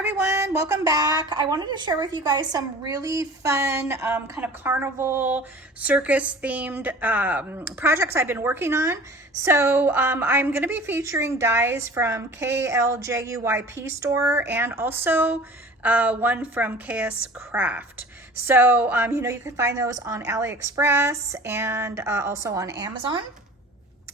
everyone, welcome back. I wanted to share with you guys some really fun kind of carnival circus themed projects I've been working on. So I'm going to be featuring dies from KLJUYP Store and also one from KSCraft. So you can find those on AliExpress and also on Amazon.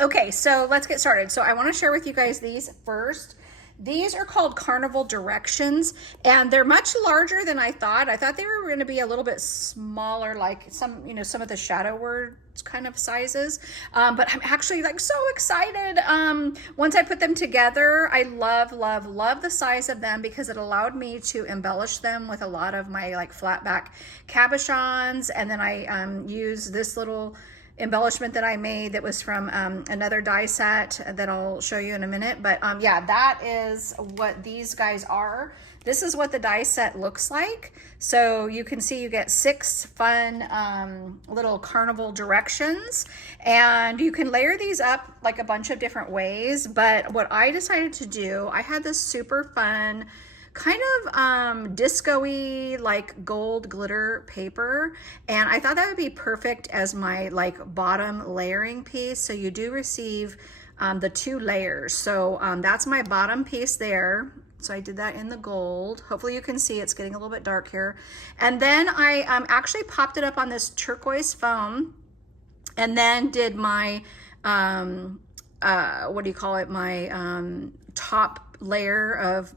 Okay, so let's get started. So I want to share with you guys these first. These are called Carnival Directions, and they're much larger than I thought. I thought they were going to be a little bit smaller, like some of the shadow words kind of sizes. But I'm actually like so excited. Once I put them together, I love the size of them because it allowed me to embellish them with a lot of my like flat back cabochons. And then I use this little embellishment that I made that was from another die set that I'll show you in a minute. But yeah, that is what these guys are. This is what the die set looks like. So you can see you get 6 fun little carnival directions, and you can layer these up like a bunch of different ways. But what I decided to do, I had this super fun kind of disco-y like gold glitter paper, and I thought that would be perfect as my like bottom layering piece. So you do receive the 2 layers. So that's my bottom piece there. So I did that in the gold. Hopefully you can see it's getting a little bit dark here. And then I actually popped it up on this turquoise foam, and then did my what do you call it, my top layer of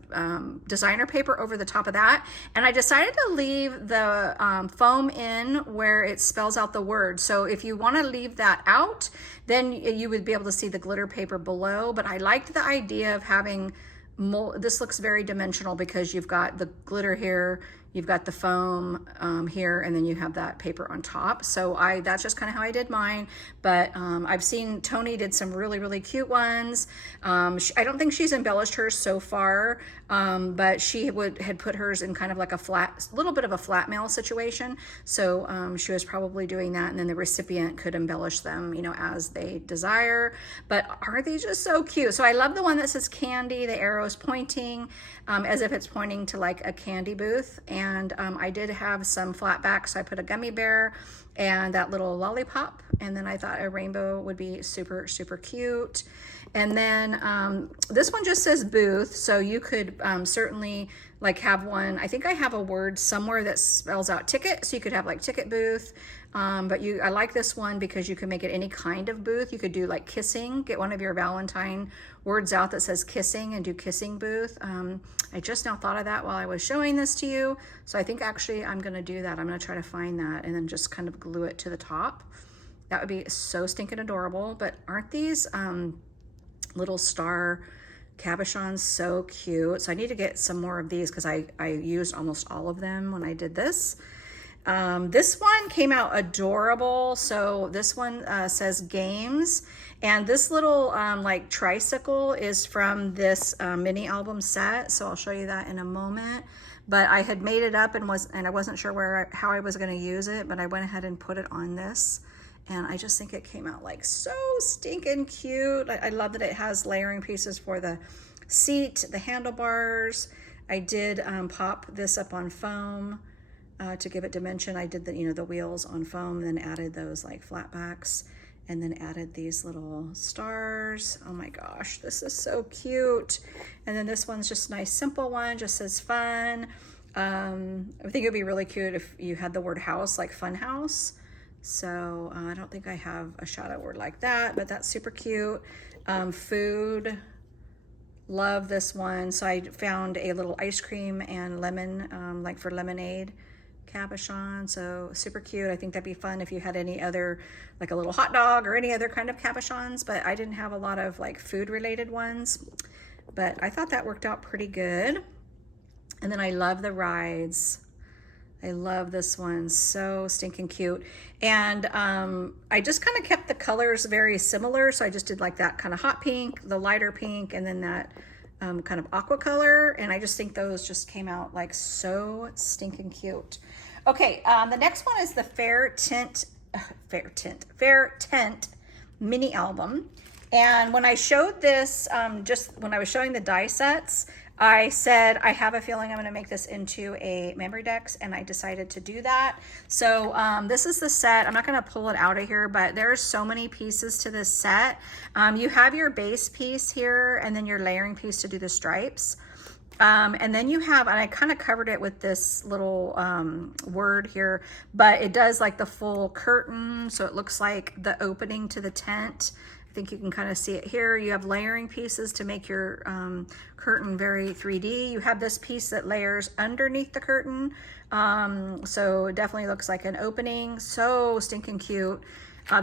designer paper over the top of that. And I decided to leave the foam in where it spells out the word. So if you want to leave that out, then you would be able to see the glitter paper below. But I liked the idea of having this looks very dimensional because you've got the glitter here, you've got the foam here, and then you have that paper on top. So that's just kind of how I did mine. But I've seen Tony did some really cute ones. I don't think she's embellished hers so far, but she had put hers in kind of like a little bit of a flat mail situation. So she was probably doing that, and then the recipient could embellish them, as they desire. But aren't they just so cute? So I love the one that says candy, the arrows pointing as if it's pointing to like a candy booth. And I did have some flat backs, so I put a gummy bear and that little lollipop, and then I thought a rainbow would be super cute. And then this one just says booth, so you could certainly like have one. I think I have a word somewhere that spells out ticket, so you could have like ticket booth. But I like this one because you can make it any kind of booth. You could do like kissing, get one of your Valentine words out that says kissing and do kissing booth. I just now thought of that while I was showing this to you. So I think actually I'm gonna do that. I'm gonna try to find that and then just kind of glue it to the top. That would be so stinking adorable. But aren't these little star cabochons so cute? So I need to get some more of these because I used almost all of them when I did this. This one came out adorable. So this one says games, and this little like tricycle is from this mini album set. So I'll show you that in a moment. But I had made it up and I wasn't sure how I was going to use it, but I went ahead and put it on this. And I just think it came out like so stinking cute. I love that it has layering pieces for the seat, the handlebars. I did pop this up on foam to give it dimension. I did the wheels on foam, then added those like flat backs, and then added these little stars. Oh my gosh, this is so cute. And then this one's just a nice simple one, just says fun. I think it'd be really cute if you had the word house, like fun house. So I don't think I have a shadow word like that, but that's super cute. Food, love this one. So I found a little ice cream and lemon, like for lemonade cabochon. So super cute. I think that'd be fun if you had any other, like a little hot dog or any other kind of cabochons, but I didn't have a lot of like food related ones, but I thought that worked out pretty good. And then I love the rides. I love this one, so stinking cute. And I just kind of kept the colors very similar. So I just did like that kind of hot pink, the lighter pink, and then that kind of aqua color. And I just think those just came out like so stinking cute. Okay, the next one is the Fair Tent mini album. And when I showed this, just when I was showing the die sets, I said, I have a feeling I'm going to make this into a memory decks, and I decided to do that. So this is the set. I'm not going to pull it out of here, but there's so many pieces to this set. You have your base piece here, and then your layering piece to do the stripes. And then you have, and I kind of covered it with this little word here, but it does like the full curtain. So it looks like the opening to the tent. I think you can kind of see it here. You have layering pieces to make your curtain very 3D. You have this piece that layers underneath the curtain. So it definitely looks like an opening. So stinking cute.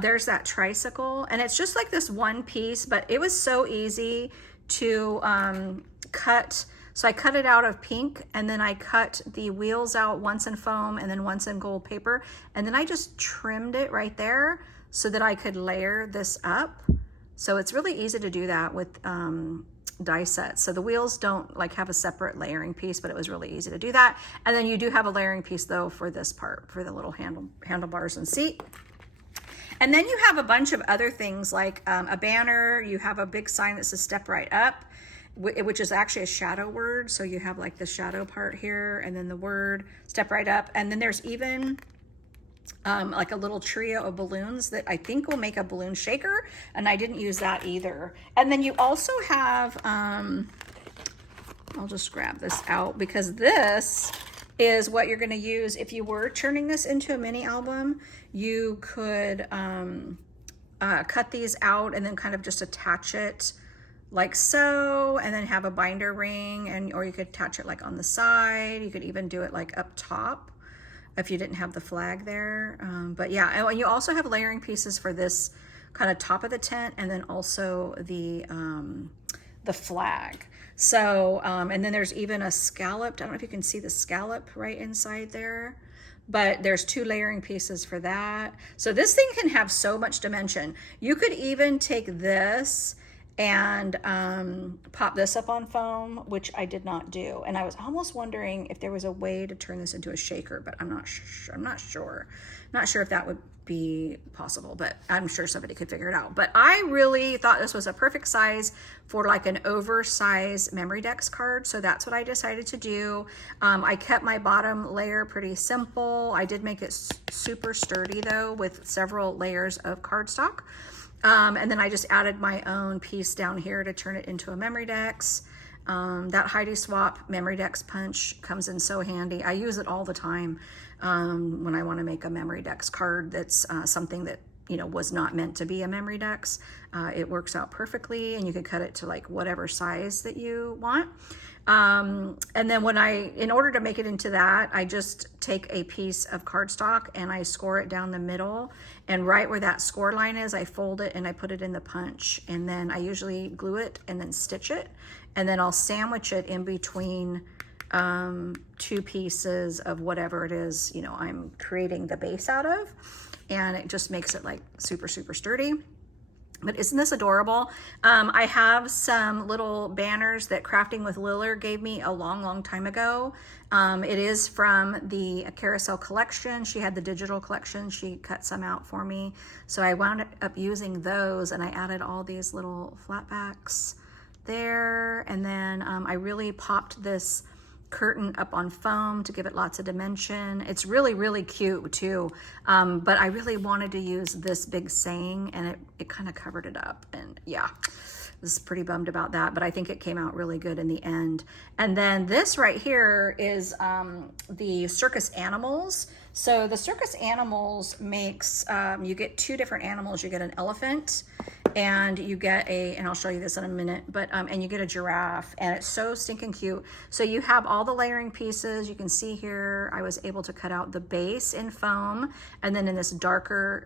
There's that tricycle, and it's just like this one piece, but it was so easy to cut. So I cut it out of pink, and then I cut the wheels out once in foam and then once in gold paper. And then I just trimmed it right there so that I could layer this up. So it's really easy to do that with die sets. So the wheels don't like have a separate layering piece, but it was really easy to do that. And then you do have a layering piece though for this part, for the little handlebars and seat. And then you have a bunch of other things like a banner. You have a big sign that says "Step Right Up," which is actually a shadow word. So you have like the shadow part here, and then the word "Step Right Up." And then there's even like a little trio of balloons that I think will make a balloon shaker, and I didn't use that either. And then you also have, I'll just grab this out because this is what you're going to use if you were turning this into a mini album. You could cut these out and then kind of just attach it like so, and then have a binder ring, and or you could attach it like on the side. You could even do it like up top if you didn't have the flag there. But yeah, and you also have layering pieces for this kind of top of the tent, and then also the flag. So, and then there's even a scalloped, I don't know if you can see the scallop right inside there, but there's 2 layering pieces for that. So this thing can have so much dimension. You could even take this and pop this up on foam, which I did not do. And I was almost wondering if there was a way to turn this into a shaker, but I'm not sure. Not sure if that would be possible, but I'm sure somebody could figure it out. But I really thought this was a perfect size for like an oversized memory decks card. So that's what I decided to do. I kept my bottom layer pretty simple. I did make it super sturdy though, with several layers of cardstock. And then I just added my own piece down here to turn it into a memory decks. That Heidi Swap memory decks punch comes in so handy. I use it all the time when I want to make a memory decks card that's something that, you know, was not meant to be a memory decks. It works out perfectly, and you can cut it to like whatever size that you want. And then in order to make it into that, I just take a piece of cardstock and I score it down the middle, and right where that score line is, I fold it and I put it in the punch, and then I usually glue it and then stitch it, and then I'll sandwich it in between 2 pieces of whatever it is, you know, I'm creating the base out of, and it just makes it like super, super sturdy. But isn't this adorable? I have some little banners that Crafting with Liller gave me a long, long time ago. It is from the Carousel collection. She had the digital collection. She cut some out for me. So I wound up using those, and I added all these little flatbacks there. And then I really popped this curtain up on foam to give it lots of dimension. It's really, really cute too. But I really wanted to use this big saying, and it kind of covered it up. And yeah, I was pretty bummed about that, but I think it came out really good in the end. And then this right here is the Circus Animals. So the Circus Animals makes, you get 2 different animals. You get an elephant, and you get and I'll show you this in a minute, but, and you get a giraffe, and it's so stinking cute. So you have all the layering pieces. You can see here, I was able to cut out the base in foam, and then in this darker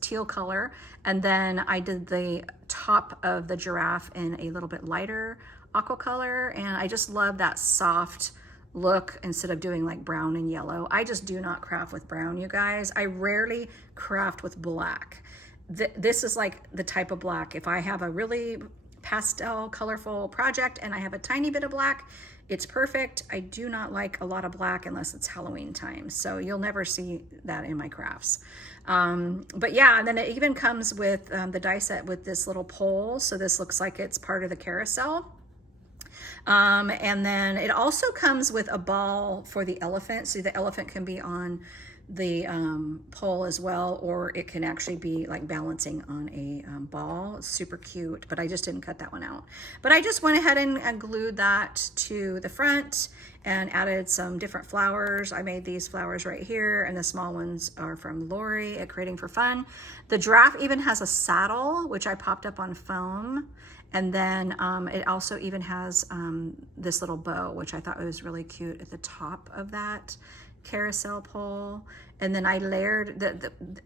teal color. And then I did the top of the giraffe in a little bit lighter aqua color. And I just love that soft look instead of doing like brown and yellow. I just do not craft with brown, you guys. I rarely craft with black. This is like the type of black. If I have a really pastel, colorful project and I have a tiny bit of black, it's perfect. I do not like a lot of black unless it's Halloween time. So you'll never see that in my crafts. But yeah, and then it even comes with the die set with this little pole. So this looks like it's part of the carousel. And then it also comes with a ball for the elephant. So the elephant can be on the pole as well, or it can actually be like balancing on a ball. It's super cute, but I just didn't cut that one out. But I just went ahead and glued that to the front and added some different flowers. I made these flowers right here, and the small ones are from Lori at Creating for Fun. The giraffe even has a saddle, which I popped up on foam. And then it also even has this little bow, which I thought was really cute at the top of that carousel pole. And then I layered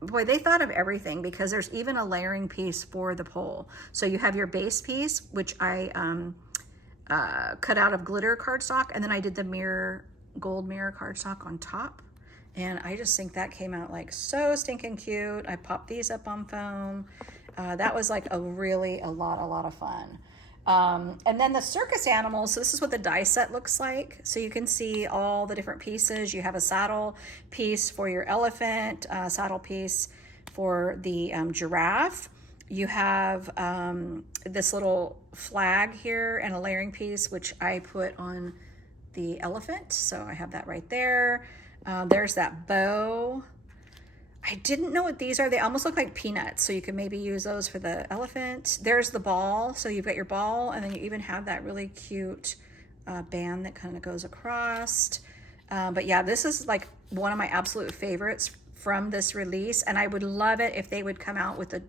boy, they thought of everything, because there's even a layering piece for the pole. So you have your base piece, which I cut out of glitter cardstock, and then I did the gold mirror cardstock on top. And I just think that came out like so stinking cute. I popped these up on foam. That was like a lot of fun. And then the Circus Animals, so this is what the die set looks like. So you can see all the different pieces. You have a saddle piece for your elephant, saddle piece for the giraffe. You have this little flag here and a layering piece, which I put on the elephant. So I have that right there. There's that bow. I didn't know what these are. They almost look like peanuts, so you can maybe use those for the elephant. There's the ball. So you've got your ball, and then you even have that really cute band that kind of goes across. But yeah, this is like one of my absolute favorites from this release, and I would love it if they would come out with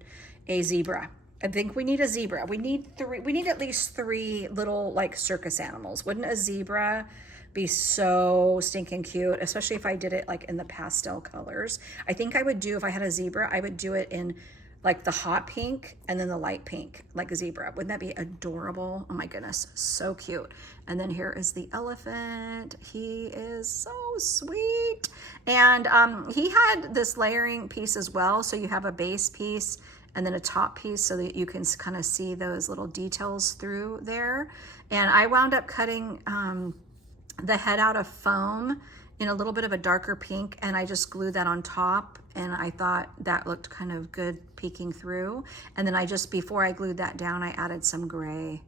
a zebra. I think we need a zebra. We need at least 3 little like circus animals. Wouldn't a zebra be so stinking cute, especially if I did it like in the pastel colors? I think I would do, if I had a zebra, I would do it in like the hot pink and then the light pink, like a zebra. Wouldn't that be adorable? Oh my goodness, so cute. And then here is the elephant. He is so sweet. And he had this layering piece as well. So you have a base piece and then a top piece so that you can kind of see those little details through there. And I wound up cutting the head out of foam in a little bit of a darker pink, and I just glued that on top, and I thought that looked kind of good peeking through. And then before I glued that down, I added some gray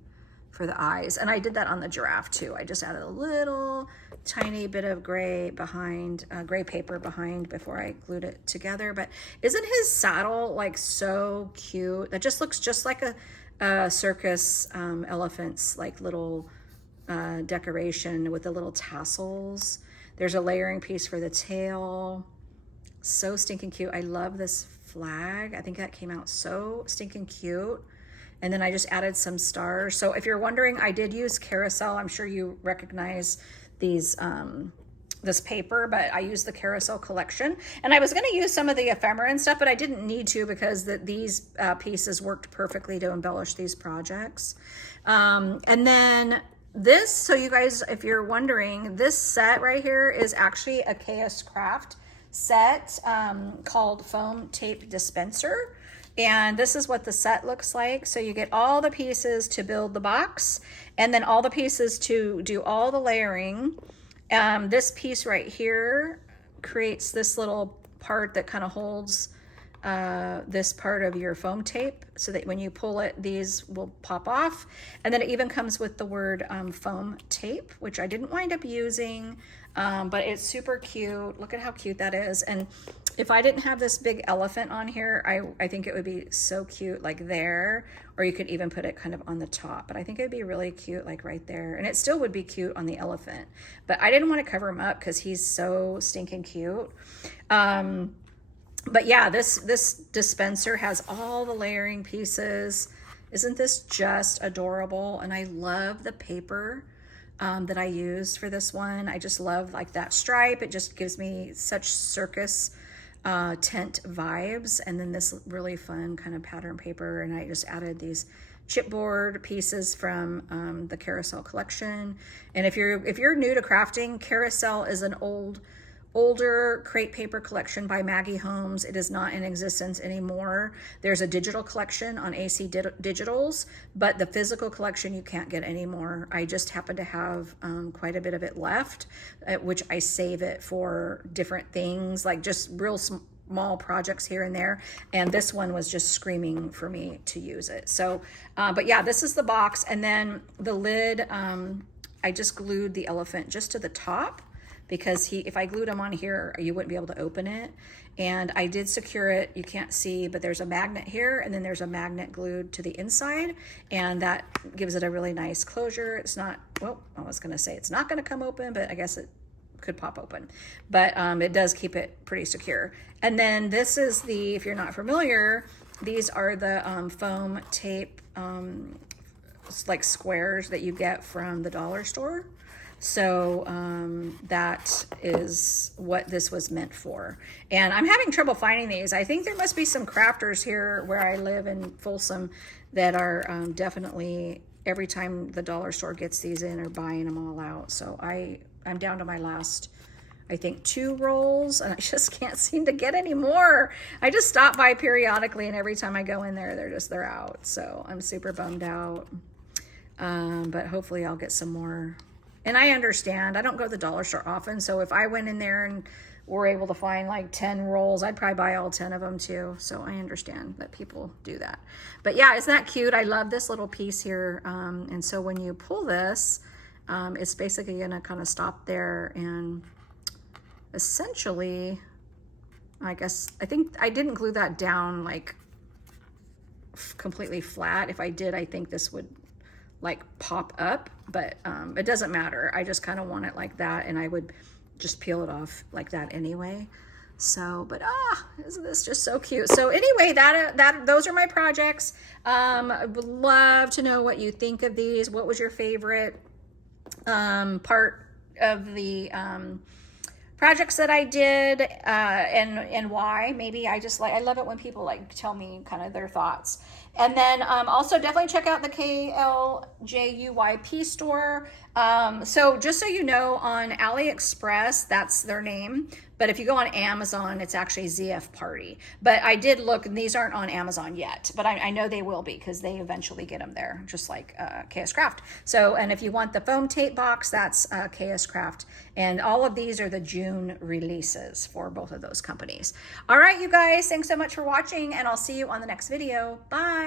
for the eyes, and I did that on the giraffe too. I just added a little tiny bit of gray behind, gray paper behind before I glued it together. But isn't his saddle like so cute? That just looks just like a circus elephant's like little decoration with the little tassels. There's a layering piece for the tail. So stinking cute. I love this flag. I think that came out so stinking cute. And then I just added some stars. So if you're wondering, I did use Carousel. I'm sure you recognize these this paper, but I used the Carousel collection. And I was going to use some of the ephemera and stuff, but I didn't need to, because these pieces worked perfectly to embellish these projects. And then this, so you guys, if you're wondering, this set right here is actually a KSCraft set called Foam Tape Dispenser. And this is what the set looks like. So you get all the pieces to build the box, and then all the pieces to do all the layering. This piece right here creates this little part that kind of holds this part of your foam tape, so that when you pull it, these will pop off. And then it even comes with the word foam tape, which I didn't wind up using, but it's super cute. Look at how cute that is. And if I didn't have this big elephant on here, I think it would be so cute like there, or you could even put it kind of on the top, but I think it'd be really cute like right there. And it still would be cute on the elephant, but I didn't want to cover him up because he's so stinking cute. But yeah, this dispenser has all the layering pieces. Isn't this just adorable? And I love the paper that I used for this one. I just love like that stripe. It just gives me such circus tent vibes. And then this really fun kind of pattern paper. And I just added these chipboard pieces from the Carousel collection. And if you're new to crafting, Carousel is an older crate paper collection by Maggie Holmes. It is not in existence anymore. There's a digital collection on AC Digitals, but the physical collection you can't get anymore. I just happen to have quite a bit of it left, which I save it for different things, like just real small projects here and there. And this one was just screaming for me to use it. So, but yeah, this is the box. And then the lid I just glued the elephant just to the top, because if I glued him on here, you wouldn't be able to open it. And I did secure it. You can't see, but there's a magnet here, and then there's a magnet glued to the inside, and that gives it a really nice closure. It's not, well, I was gonna say it's not gonna come open, but I guess it could pop open. But it does keep it pretty secure. And then this is the, if you're not familiar, these are the foam tape, like squares that you get from the dollar store. So that is what this was meant for. And I'm having trouble finding these. I think there must be some crafters here where I live in Folsom that are definitely, every time the dollar store gets these in, are buying them all out. So I'm down to my last, I think, 2 rolls, and I just can't seem to get any more. I just stop by periodically, and every time I go in there, they're out. So I'm super bummed out. But hopefully I'll get some more. And I understand, I don't go to the dollar store often, so if I went in there and were able to find like 10 rolls, I'd probably buy all 10 of them too. So I understand that people do that. But yeah, isn't that cute? I love this little piece here. And so when you pull this, it's basically gonna kind of stop there, and essentially, I think I didn't glue that down like completely flat. If I did, I think this would like pop up, but it doesn't matter. I just kind of want it like that, and I would just peel it off like that anyway. So, but isn't this just so cute? So anyway, those are my projects. I would love to know what you think of these. What was your favorite part of the projects that I did, and why? Maybe I love it when people like tell me kind of their thoughts. And then also definitely check out the KLJUYP store. So just so you know, on AliExpress, that's their name. But if you go on Amazon, it's actually ZF Party. But I did look, and these aren't on Amazon yet, but I know they will be, because they eventually get them there, just like KSCraft. So, and if you want the foam tape box, that's KSCraft. And all of these are the June releases for both of those companies. All right, you guys, thanks so much for watching, and I'll see you on the next video. Bye.